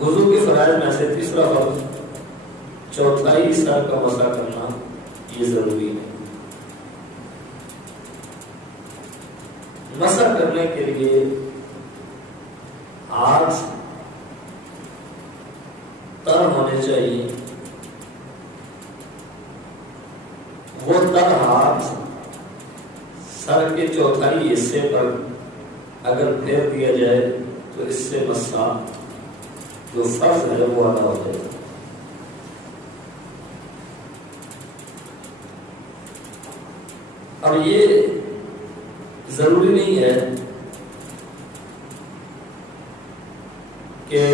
وضو کے فرائض میں سے تیسرا فرض چوتھائی سر کا مسح کرنا یہ ضروری ہے۔ مسح کرنے کے لیے ہاتھ تر ہونے چاہیے، وہ تر ہاتھ سر کے چوتھائی حصے پر اگر پھیر دیا جائے تو اس سے مسح جو فرض ہے وہ ادا ہو جائے گا۔ اور یہ ضروری نہیں ہے کہ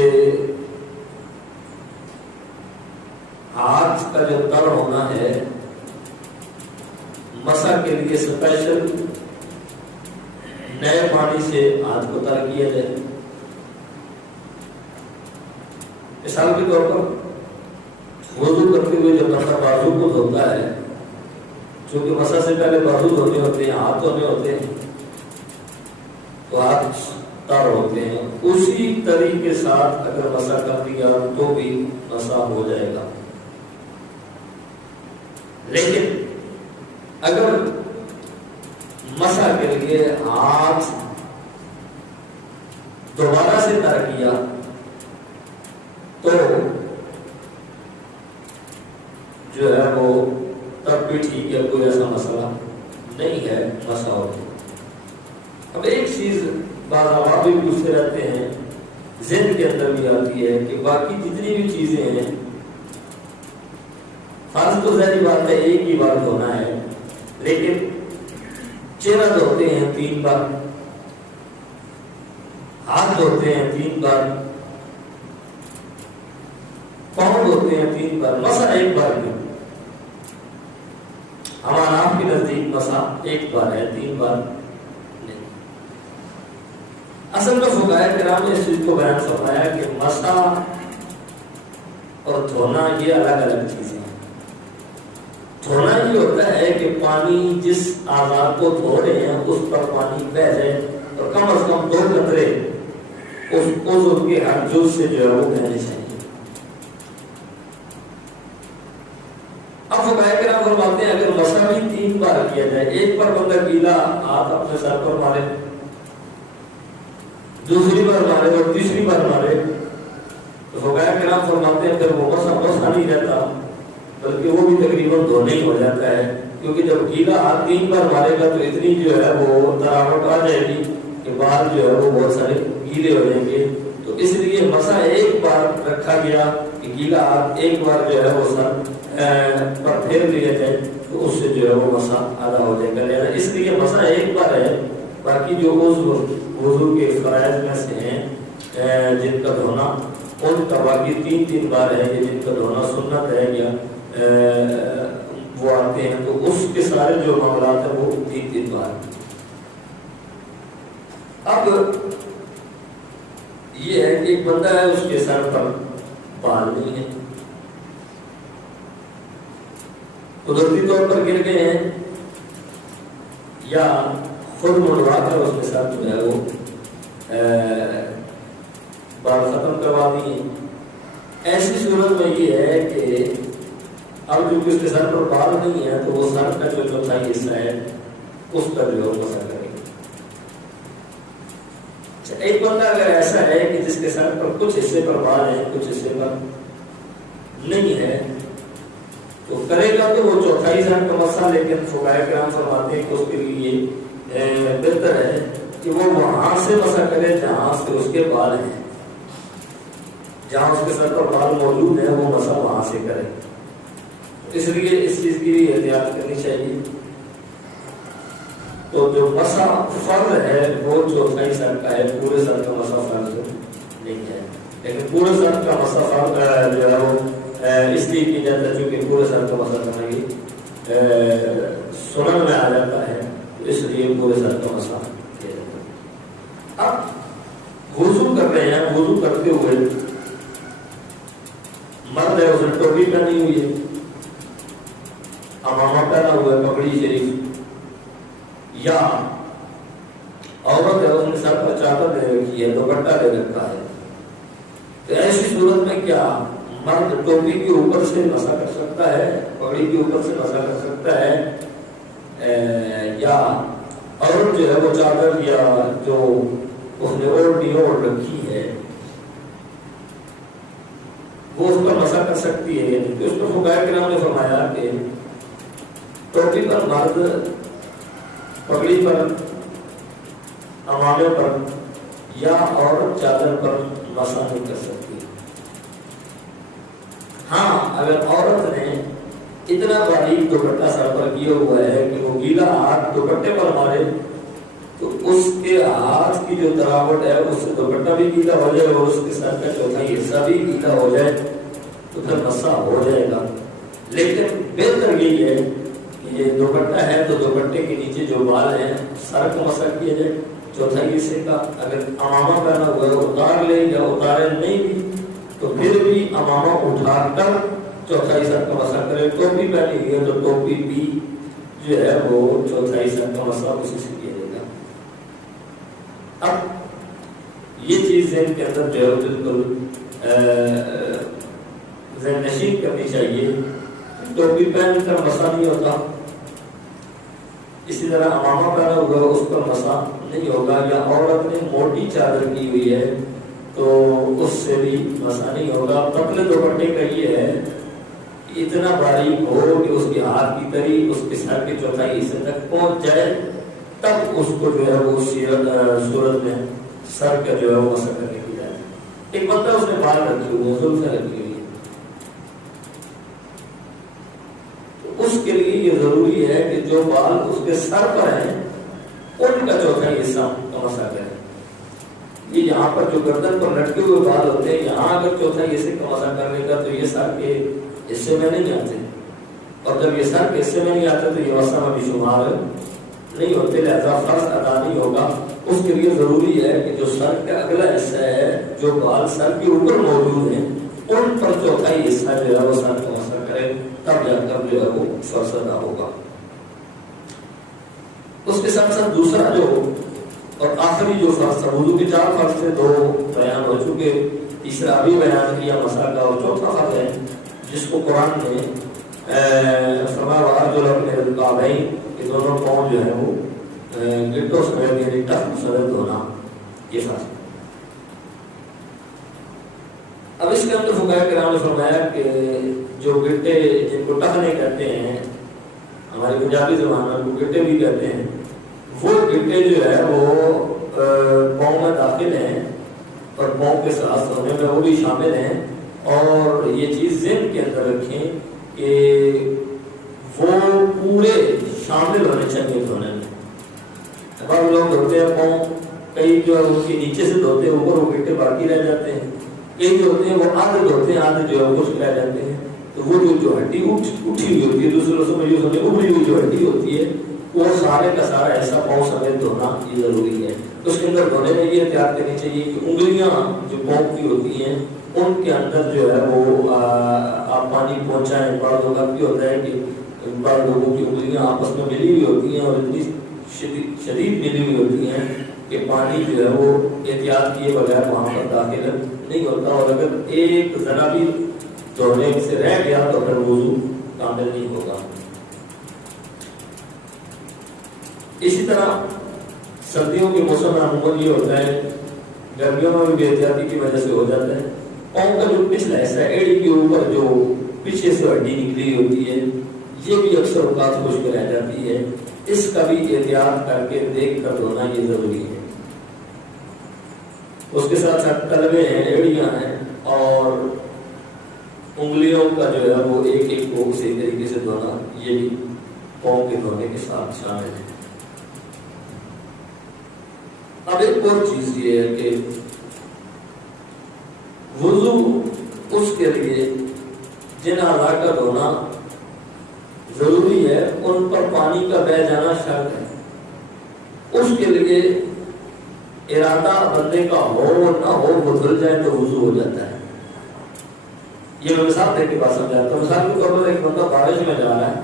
ہاتھ کا جو تر ہونا ہے مسح کے لیے اسپیشل نئے پانی سے ہاتھ کو تر کیا جائے۔ مثال کے طور پر وضو کرتے ہوئے جب بندہ بازو کو دھوتا ہے، چونکہ مسح سے پہلے بازو دھونے ہوتے ہیں، ہاتھ دھونے ہوتے ہیں، تو ہاتھ تر ہوتے ہیں، اسی طریقے ساتھ اگر مسح کر دیا تو بھی مسح ہو جائے گا۔ لیکن اگر مسح کے لیے ہاتھ دوبارہ سے تر کیا تو جو ہے وہ تب بھی ٹھیک ہے، کوئی ایسا مسئلہ نہیں ہے، مسح ہوتا ہے۔ اب ایک چیز بعض اوقات بھی پوچھتے رہتے ہیں، ذہن کے اندر بھی آتی ہے کہ باقی جتنی بھی چیزیں ہیں فرض تو ظاہری بات ہے ایک ہی بار دھونا ہے، لیکن چہرہ دھوتے ہیں 3 بار، ہاتھ دھوتے ہیں 3 بار، پاؤں دھوتے ہیں 3 بار، مسح ایک بار کیوں؟ ہمارا آپ کے نزدیک مسح ایک بار ہے، 3 بار نہیں۔ اصل میں فقہائے کرام نے اس چیز کو بیان فرمایا کہ مسح اور دھونا یہ الگ الگ چیزیں ہیں۔ دھونا یہ ہوتا ہے کہ پانی جس اعضاء کو دھو رہے ہیں اس پر پانی بہہ جائے اور کم از کم 2 قطرے اس عضو کے ہر جز سے جو ہے وہ بہنے چاہیے۔ اب فقہائے کرام فرماتے ہیں اگر مسح بھی 3 بار کیا جائے، ایک بار بندہ گیلا ہاتھ اپنے سر پر مارے، دوسری بار مارے اور تیسری بار مارے، تو فقہائے کرام فرماتے ہیں پھر وہ مسح نہیں رہتا بلکہ وہ بھی تقریباً دھونا ہی ہو جاتا ہے، کیونکہ جب گیلا ہاتھ 3 بار مارے گا تو اتنی جو ہے وہ تراوٹ آ جائے گی کہ بال جو ہے وہ بہت سارے گیلے ہو جائیں گے۔ تو اس لیے مسح ایک بار رکھا گیا کہ گیلا ہاتھ ایک بار جو ہے وہ سر پر پھیر لیا جائے تو اس سے جو ہے وہ مسح ادا ہو جائے گا۔ اس لیے مسح ایک بار ہے، باقی جو وضو کے فرائض میں سے ہیں جن کا دھونا ان کا باقی 3 بار ہے، جن کا دھونا سنت ہے یا وہ آتے ہیں تو اس کے سارے جو معاملات ہیں وہ 3 بار۔ اب یہ ہے کہ ایک بندہ ہے اس کے سر پر بال نہیں ہے، قدرتی طور پر گر گئے ہیں یا خود منڈوا کر اس کے ساتھ جو ہے وہ بال ختم کروا دیے۔ ایسی صورت میں یہ ہے کہ اب جو اس کے سر پر بال نہیں ہے تو وہ سر کا جو چوتھائی حصہ ہے اس کا جو ہے مسح کرے گا۔ ایک بندہ اگر ایسا ہے کہ جس کے سر پر کچھ حصے پر بال ہے کچھ حصے پر نہیں ہے تو کرے گا تو وہ چوتھائی سر کا مسح، لیکن فقہائے کرام فرماتے ہیں کہ اس کے لیے بہتر ہے کہ وہ وہاں سے مسح کرے جہاں سے اس کے بال ہیں، جہاں اس کے سر پر بال موجود ہے وہ مسح وہاں سے کرے۔ اس لیے اس چیز کی بھی احتیاط کرنی چاہیے۔ تو جو مسح فرض ہے وہ چوتھائی سر کا ہے، پورے سر کا مسح فرض نہیں ہے، لیکن پورے سر کا مسح فرض جو ہے وہ اس لیے کی جاتا ہے چونکہ پورے سر کا مسح کرنا یہ سنن میں آ جاتا ہے، اس لیے پورے سر کا مسح کیا جاتا ہے۔ اب وضو کر رہے ہیں، وضو کرتے ہوئے مرد ہے اس نے ٹوپی پہنی ہوئی ہے، امامہ پہنا ہوا ہے پگڑی شریف، یا عورت ہے اس نے سر پر چادر دے رکھی ہے، دوپٹہ دے رکھا ہے، تو ایسی صورت میں کیا مرد ٹوپی کے اوپر سے مسا کر سکتا ہے، پگڑی کے اوپر سے مسا کر سکتا ہے، یا عورت جو ہے وہ چادر یا جو اس نے اوڑھ رکھی ہے وہ اس پر مسا کر سکتی ہے؟ تو اس پر فقہاء کرام نے فرمایا کہ ٹوپی پر مرد پگڑی پر، امامے پر یا عورت چادر پر مسا نہیں کر سکتی۔ ہاں اگر عورت نے اتنا باریک دوپٹہ سر پر کیا ہوا ہے کہ وہ گیلا ہاتھ دوپٹے پر مارے تو اس کے ہاتھ کی جو تراوٹ ہے اس سے دوپٹہ بھی گیلا ہو جائے اور اس کے سر کا چوتھائی حصہ بھی گیلا ہو جائے تو پھر مسا ہو جائے گا۔ لیکن بہتر یہی ہے کہ یہ دوپٹہ ہے تو دوپٹے کے نیچے جو بال ہیں سر کو مسا کیا جائے چوتھائی حصے کا۔ اگر امامہ پہنا ہوا ہے اتار لے یا اتارے نہیں بھی تو پھر بھی امامہ اٹھا کر چوتھائی سر کا مسا کرے۔ ٹوپی پہنی ہوئی ہے تو ٹوپی بھی جو ہے وہ چوتھائی سر کا مسا اسی سے کیا جائے گا۔ اب یہ چیز ذہن کے اندر جو ہے بالکل ذہن نشین کرنی چاہیے، ٹوپی پہن کر مسا نہیں ہوتا، اسی طرح امامہ پہنا ہوگا اس پر مسا نہیں ہوگا، یا عورت نے موٹی چادر کی ہوئی ہے تو اس سے بھی مسا نہیں ہوگا۔ پتلے دوپٹے کا یہ ہے کہ اتنا باریک ہو کہ اس کے ہاتھ کی تری اس کے سر کے چوتھائی حصے تک پہنچ جائے تب اس کو جو ہے وہ صورت میں سر کا جو ہے وہ مسا کرنے کی جائے۔ ایک بندہ اس نے بال رکھی ہوئی ہے، زلفیں رکھی ہوئی ہے، تو اس کے لیے یہ ضروری ہے کہ جو بال اس کے سر پر ہیں ان کا چوتھائی حصہ کا مسا کرے۔ یہ یہاں پر جو گردن پر لٹکے ہوئے بال ہوتے ہیں یہاں اگر چوتھائی حصے کا مسا کر لے گا تو یہ سر کے حصے میں نہیں آتے، اور جب یہ سر کے حصے میں نہیں آتے تو یہ مسا میں بھی شمار نہیں ہوتے، لہذا فرض ادا نہیں ہوگا۔ اس کے لیے ضروری ہے کہ جو سر کا اگلا حصہ ہے، جو بال سر کے اوپر موجود ہیں ان پر چوتھائی حصہ جو ہے وہ سر کا مسا کرے، تب جا کر جو ہے وہ فرض ادا ہوگا۔ اس کے ساتھ ساتھ دوسرا جو اور آخری جو فرض تھا، وضو کے 4 فرض تھے، 2 بیان ہو چکے، تیسرا بھی بیان کیا مسا کا، اور چوتھا فرض ہے جس کو قرآن نے فرمایا وَأَرْجُلَكُمْ إِلَى الْكَعْبَيْنِ، کہ دونوں پاؤں جو ہے وہ گٹوں سمیت یعنی ٹخ سمیت دھونا، یہ فرض۔ اب اس کے اندر فقہاء کرام نے فرمایا کہ جو گٹے جن کو ٹخ نہیں کہتے ہیں، ہماری پنجابی زبان میں وہ گٹے بھی کہتے ہیں، وہ گٹے جو ہے وہ پاؤں میں داخل ہیں اور پاؤں کے ساتھ ہونے میں وہ بھی شامل ہیں، اور یہ چیز ذہن کے اندر رکھیں کہ وہ پورے شامل ہونے چاہیے دھونے میں۔ بعض لوگ دھوتے ہیں پاؤں، کئی جو ہے ان کے نیچے سے دھوتے ہیں، اوپر وہ گٹے باقی رہ جاتے ہیں، کئی جو ہوتے ہیں وہ آدھے دھوتے ہیں، آدھے جو ہے وہ خشک رہ جاتے ہیں، تو وہ جو ہڈی اٹھی ہوئی ہوتی ہے، دوسرے لفظوں میں جو ابری ہوئی جو ہڈی ہوتی ہے وہ سارے کا سارا ایسا پاؤں سمیت دھونا یہ ضروری ہے۔ اس کے اندر دھونے میں یہ احتیاط کرنی چاہیے کہ انگلیاں جو پاؤں کی ہوتی ہیں ان کے اندر جو ہے وہ آپ پانی پہنچائیں۔ بعض لوگوں کا ہوتا ہے کہ بعض لوگوں کی انگلیاں آپس میں ملی ہوئی ہوتی ہیں اور اتنی شدید ملی ہوئی ہوتی ہیں کہ پانی جو ہے وہ احتیاط کیے بغیر وہاں پر داخل نہیں ہوتا، اور اگر ایک ذرا بھی دھونے سے رہ گیا تو پھر وضو کامل نہیں ہوگا۔ اسی طرح سردیوں کے موسم میں عموماً یہ ہوتا ہے، گرمیوں میں بھی بے احتیاطی کی وجہ سے ہو جاتا ہے، پاؤں کا جو پچھلا حصہ ہے ایڑی کے اوپر جو پیچھے سے ہڈی نکلی ہوتی ہے یہ بھی اکثر اوقات خشک رہ جاتی ہے، اس کا بھی احتیاط کر کے دیکھ کر دھونا یہ ضروری ہے۔ اس کے ساتھ ساتھ تلوے ہیں، ایڑیاں ہیں اور انگلیوں کا جو ہے وہ ایک ایک کو صحیح طریقے سے دھونا یہ بھی پاؤں کے دھونے کے ساتھ شامل ہے۔ اب ایک اور چیز یہ ہے کہ وضو اس کے لیے جن اعضاء کا دھونا ضروری ہے ان پر پانی کا بہہ جانا شرط ہے۔ اس کے لیے ارادہ بندے کا ہو نہ ہو وہ دھل جائے تو وضو ہو جاتا ہے۔ یہ میں مثال دے کے بات سمجھاتا ہوں۔ مثال کے طور پر ایک بندہ بارش میں جا رہا ہے،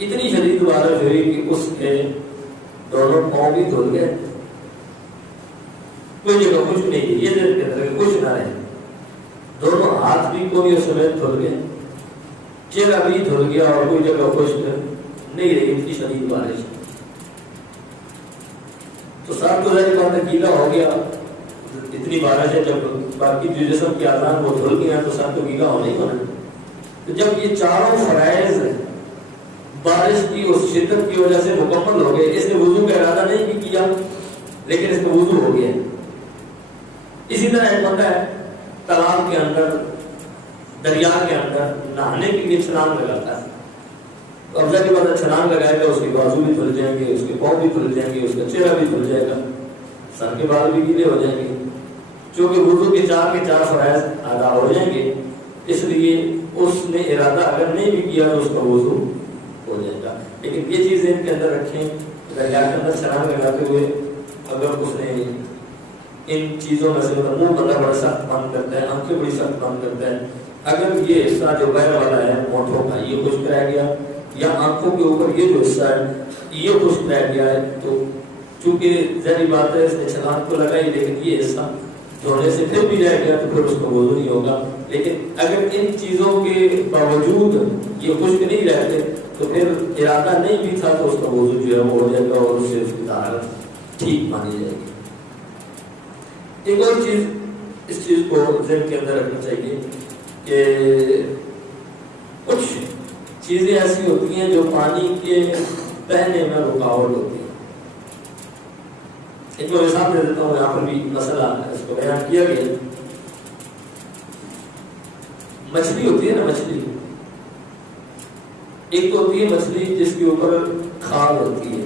اتنی شدید بارش ہوئی کہ اس کے دونوں پاؤں بھی دھل گئے، کوئی جگہ خشک نہیں ہے، یہ دل کے اندر خشک نہ رہے، دونوں ہاتھ بھی کوئی سمیت دھل گئے، چہرہ بھی دھل گیا اور کوئی جگہ خشک نہیں رہی، اتنی شدید بارش، تو سر تو ظاہر بات ہے گیلا ہو گیا، اتنی بارش ہے، جب باقی جو جسم کے اعضاء وہ دھل گیا تو سر تو گیلا ہونا ہی ہونا۔ تو جب یہ چاروں فرائض بارش کی اس شدت کی وجہ سے مکمل ہو گئے، اس نے وضو کا ارادہ نہیں بھی کیا لیکن اس کا وضو ہو گیا۔ اسی طرح ایک بندہ ہے تالاب کے اندر، دریا کے اندر نہانے کے لیے چھلانگ لگاتا ہے، تو افضل کی بات ہے چھلانگ لگائے گا، اس کے بازو بھی دھل جائیں گے، اس کے پاؤں بھی دھل جائیں گے، اس کا چہرہ بھی دھل جائے گا، سر کے بال بھی گیلے ہو جائیں گے، چونکہ وضو کے چار فرائض ادا ہو جائیں گے، اس لیے اس نے ارادہ اگر نہیں بھی کیا تو اس کا وضو ہو جائے گا۔ لیکن یہ چیزیں ان کے اندر رکھیں، دریا کے اندر چھلانگ لگاتے ہوئے اگر اس نے ان چیزوں میں سے منہ بندہ بڑا سخت بند کرتا ہے، آنکھیں بڑی سخت بند کرتا ہے، اگر یہ حصہ جو بہر والا ہے ہونٹوں کا یہ خشک رہ گیا یا آنکھوں کے اوپر یہ جو حصہ ہے یہ خشک رہ گیا ہے، تو چونکہ ظاہری بات ہے اس نے چھلانگ کو لگائی لیکن یہ حصہ دھونے سے پھر بھی رہ گیا تو پھر اس کا وضو نہیں ہوگا۔ لیکن اگر ان چیزوں کے باوجود یہ خشک نہیں رہتے تو پھر ارادہ نہیں بھی تھا تو اس کا وضو جو ہے وہ ہو جائے گا اور اس سے اس کی طہارت ٹھیک مانی جائے گی۔ ایک اور چیز اس چیز کو ذہن کے اندر رکھنا چاہیے کہ کچھ چیزیں ایسی ہوتی ہیں جو پانی کے بہنے میں رکاوٹ ہوتی ہے۔ ایک میں مثال دے دیتا ہوں، یہاں پر بھی مسئلہ اس کو بیان کیا گیا، مچھلی ہوتی ہے نا، مچھلی ایک ہوتی ہے مچھلی جس کے اوپر کھال ہوتی ہے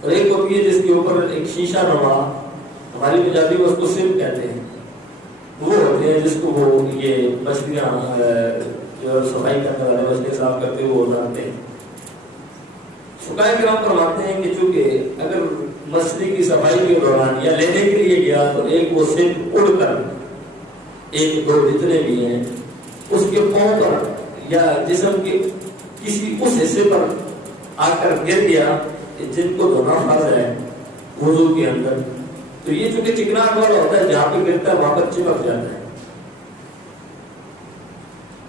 اور ایک ہوتی ہے جس کے اوپر ایک شیشہ نما، ہماری پنجابی میں اس کو سرپ کہتے ہیں، وہ ہوتے ہیں جس کو وہ یہ مچھلیاں جو صفائی کرنے والے مچھلی صاف کرتے ہیں وہ اتارتے ہیں۔ فقہاء کرام فرماتے ہیں کہ چونکہ اگر مچھلی کی صفائی کے دوران یا لینے کے لیے گیا تو ایک وہ سرپ اڑ کر ایک دو جتنے بھی ہیں اس کے پاؤں پر یا جسم کے کسی اس حصے پر آ کر گر گیا جن کو دھونا فرض ہے وضو کے اندر، تو یہ چونکہ چکناٹ والا ہوتا ہے جہاں پہ گرتا ہے وہاں پر چپک جاتا ہے۔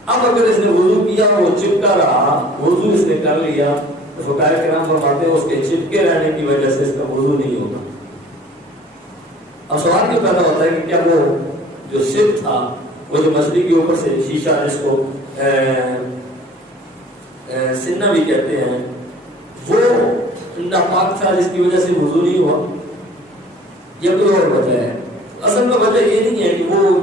اب اگر اس نے وضو کیا وہ چپکا رہا، وضو اس نے کر لیا، تو فقہاء کرام فرماتے ہیں اس کے چپکے رہنے کی وجہ سے اس کا وضو نہیں ہوگا۔ اب سوال یہ پیدا ہوتا ہے کہ کیا وہ جو سرپ تھا، وہ جو مچھلی کے اوپر سے شیشہ جس کو سنہ بھی کہتے ہیں، وہ ناپاک تھا جس کی وجہ سے وضو نہیں ہوا، یا کوئی اور وجہ ہے؟ اصل میں وجہ یہ نہیں ہے کہ وہ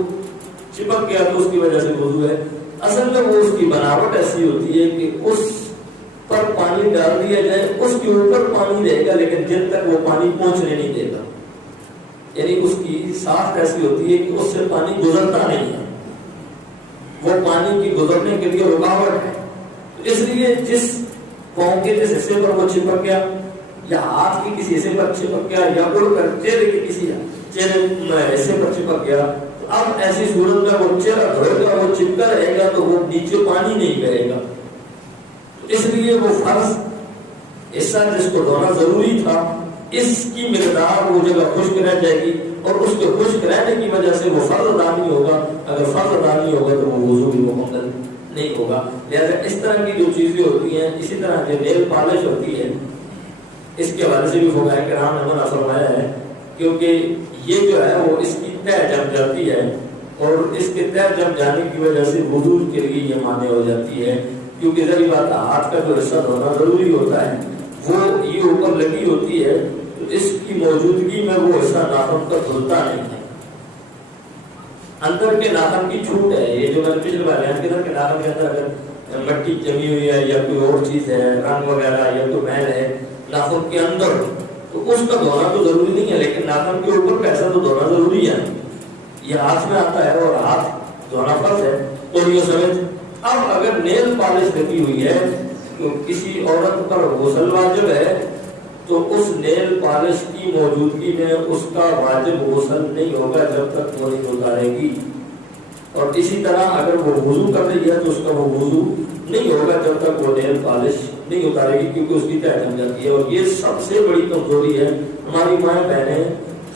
چپک گیا تو اس کی وجہ سے وضو ہے، اصل میں وہ اس کی بناوٹ ایسی ہوتی ہے کہ اس پر پانی ڈال دیا جائے، اس کے اوپر پانی رہے گا لیکن جن تک وہ پانی پہنچنے نہیں دے گا، یعنی اس کی ساخت ایسی ہوتی ہے کہ اس سے پانی گزرتا نہیں ہے، وہ پانی کی گزرنے کے لیے رکاوٹ ہے۔ اس لیے جس پاؤں کے جس حصے پر وہ چپک گیا یا ہاتھ کے کسی حصے پر چپک گیا یا اڑ کر چہرے کے کسی حصے پر چپک گیا، تو اب ایسی صورت میں وہ چہرہ دھوئے گا، وہ چپکا رہے گا تو وہ نیچے پانی نہیں بہے گا، اس لیے وہ فرض حصہ جس کو دھونا ضروری تھا اس کی مقدار وہ جگہ خشک رہ جائے گی اور اس کے خشک رہنے کی وجہ سے وہ فرض ادا نہیں ہوگا، اگر فرض ادا نہیں ہوگا تو وہ وضو بھی مکمل نہیں ہوگا۔ لہذا اس طرح کی جو چیزیں ہوتی ہیں، اسی طرح جو نیل پالش ہوتی ہے، اس کے حوالے سے بھی فقہاء کرام نے منع فرمایا ہے، کیونکہ یہ جو ہے وہ اس کی تہ جم جاتی ہے اور اس کے تہ جم جانے کی وجہ سے وضو کے لیے یہ مانع ہو جاتی ہے، کیونکہ ذری بات ہاتھ کا جو حصہ دھونا ضروری ہوتا ہے وہ یہ اوپر لگی ہوتی ہے، تو اس کی موجودگی میں وہ حصہ ناخن کا دھلتا نہیں ہے، اندر کے ناخن کی چھوٹ ہے۔ یہ جو میں نے پچھلے بار بیان کیا تھا کہ ناخن کے اندر اگر مٹی جمی ہوئی ہے یا کوئی اور چیز ہے، رنگ وغیرہ یا کوئی میل ہے ناخن کے اندر، تو اس کا دھونا تو ضروری نہیں ہے، لیکن ناخن کے اوپر پیسہ تو دھونا ضروری ہے، یہ ہاتھ میں آتا ہے اور ہاتھ دھونا فرض ہے۔ اور یہ سمجھ اب اگر نیل پالش لگی ہوئی ہے تو کسی عورت پر غسل واجب ہے تو اس نیل پالش کی موجودگی میں اس کا واجب غسل نہیں ہوگا جب تک وہ نہیں اتارے گی، اور اسی طرح اگر وہ وضو کر رہی ہے تو اس کا وہ وضو نہیں ہوگا جب تک وہ نیل پالش نہیں اتارے گی، کیونکہ اس کی تہ جم جاتی ہے۔ اور یہ سب سے بڑی کمزوری ہے، ہماری مائیں بہنیں